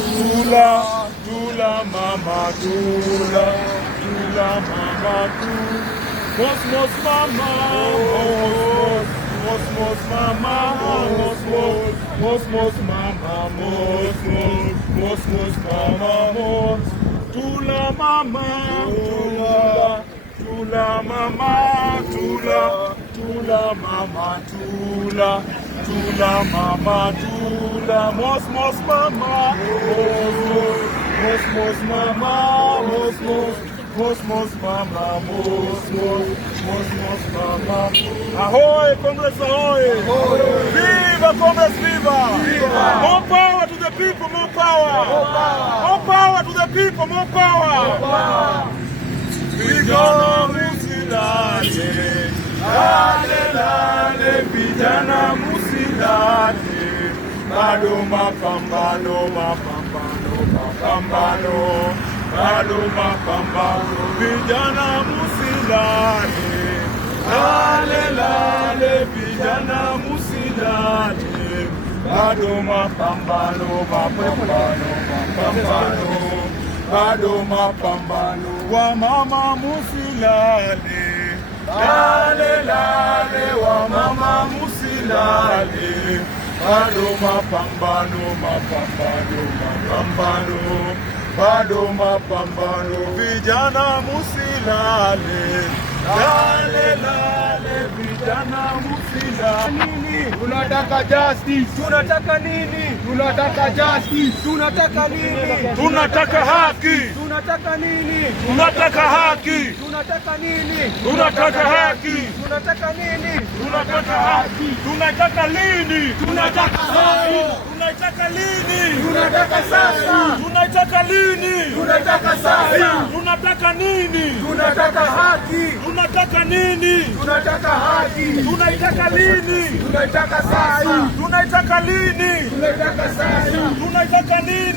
tula, tula mama, tula, tula mama, tula. Mos mos mama, mos mos mama, mos mos mama, mos mos mama, mos. Tula mama, tula, tula mama, tula, tula mama, tula, tula mama, tula. Mos mos mama, mos mos mama, mos mos. Mos mos mama, mos mama. Ahoy, Congress, ahoy! Viva Congress, viva! More power to the people, more power! More power to the people, more power! Vijana musilale, lale lale, vijana musilale, bado mapambano, mapambano, mapambano. Bado mapambano, vijana musilale, lale lale, vijana musilale, bado mapambano, mapambano, mapambano, bado mapambano, wa mama musilale, lale lale, wa mama musilale, bado mapambano, mapambano, mapambano. Bado mapambano, vijana musilale, lale lale, vijana musilale. Nini? Tunataka justice. Tunataka nini? Tunataka justice. Tunataka nini? Tunataka haki. Tunataka nini? Tunataka haki. Tunataka nini? Tunataka haki. Tunataka nini? Tunataka haki. Tunataka lini? Tunataka haki. Tunataka lini? Tunataka sasa. Tunataka lini? Tunataka sasa. Tunataka nini? Tunataka haki. Tunataka nini? Tunataka haki. Tunaitaka lini? Tunataka sasa. Tunaitaka lini? Tunataka sasa. Tunaitaka nini?